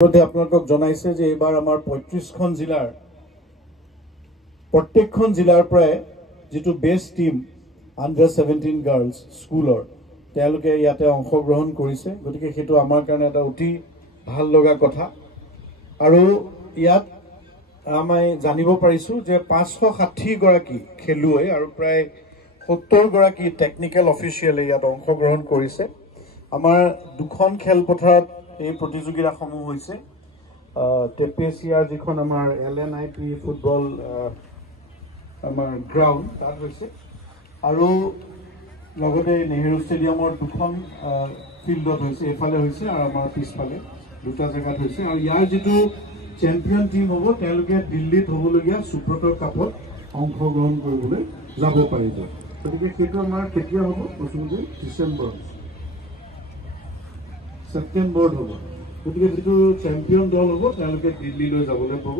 আপোনালোকক জনাইছে যে এইবাৰ আমাৰ ৩৫খন জিলাৰ প্ৰত্যেকখন জিলাৰ পৰা যেটো বেস টিম আন্ডাৰ 17 গাৰ্লছ স্কুলৰ তেওঁলোকে ইয়াতে অংশগ্ৰহণ কৰিছে গতিকে হেতু আমাৰ কাৰণে এটা অতি ভাল লগা কথা আৰু ইয়াত আমি জানিব পাৰিছো যে 560 গৰাকী খেলুৱৈ আৰু প্ৰায় 70 গৰাকী টেকনিক্যাল অফিচিয়ালে ইয়াত অংশগ্ৰহণ কৰিছে আমাৰ দুখন খেলপথাৰত এই প্ৰতিযোগিতাসমূহ হৈছে টেপিএছিয়াৰ যিখন আমাৰ এলএনআইপি ফুটবল আমাৰ গ্ৰাউণ্ড তাত হৈছে আৰু লগতে নেহেৰু ষ্টেডিয়ামৰ দুখন ফিল্ডত হৈছে এফালে হৈছে আৰু আমাৰ পিছফালে দুটা জায়গাত হৈছে আৰু ইয়াৰ যেটো চ্যাম্পিয়ন টিম হ'ব তেওঁলোকে দিল্লীত হ'বলগীয়া সুব্ৰত কাপত অংশগ্ৰহণ কৰিবলৈ যাব পাৰিব গতিকে সেইটো আমাৰ কেতিয়া হ'ব কৈছো ডিসেম্বৰ সেপ্টেম্বৰ হ'ব গতিকে যেটো চ্যাম্পিয়ন দল হ'ব তেওঁলোকে দিল্লীলৈ যাবলৈ পাব